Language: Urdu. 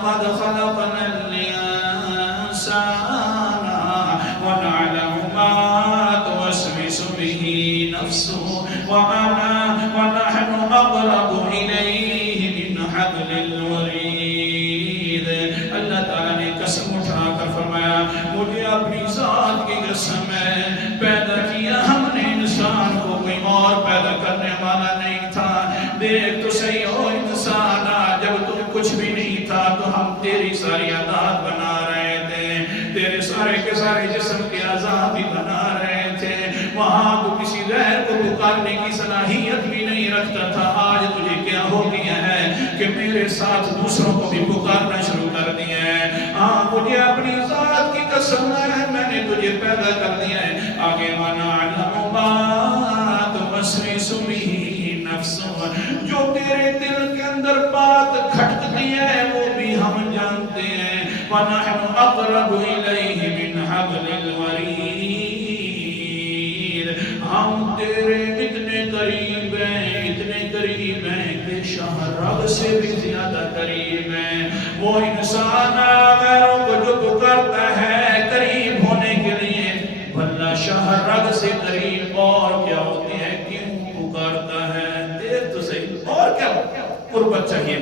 وَلَقَدْ خَلَقْنَا الْإِنسَانَ وَنَعْلَمُ مَا تُوَسْوِسُ بِهِ نَفْسُهُ وَنَحْنُ أَقْرَبُ إِلَيْهِ مِنْ حَبْلِ الْوَرِيدِ. اللہ تعالیٰ نے قسم اٹھا کر فرمایا مجھے اپنی ذات کی قسم ہے، پیدا کیا ہم نے انسان کو، کوئی اور پیدا کرنے والا نہیں تھا. دیکھ تو صحیح ہو انسان، جب تم کچھ بھی نہیں تھا تو ہم تیری ساری عادات بنا رہے تھے، تیرے سارے کے سارے جسم کے اعضاء بھی بنا رہے تھے. وہاں تو کسی غیر کو پکارنے کی صلاحیت بھی نہیں رکھتا تھا. آج تجھے کیا ہو گیا ہے کہ میرے ساتھ دوسروں کو بھی پکارنا شروع کر دیا ہے. ہاں مجھے اپنی ذات کی قسم ہے میں نے تجھے پیدا کر دیا ہے. آگے وَنَعْلَمُ مَا تُوَسْوِسُ بِهِ نَفْسُهُ، جو تیرے دل کے اندر بات کھٹکتی ہے وہ بھی ہم جانتے ہیں. وَنَحْنُ أَقْرَبُ إِلَيْهِ مِنْ حَبْلِ الْوَرِيدِ، ہم تیرے اتنے قریب ہیں کہ شاہ رب سے بھی زیادہ قریب ہیں. وہ انسان غیروں کو جو پکارتا ہے قریب ہونے کے لیے، بھلا شاہ رب سے قریب اور کیا ہوتی ہے، کیوں پکارتا ہے؟ دیکھ تو صحیح، اور کیا قربت چاہیے.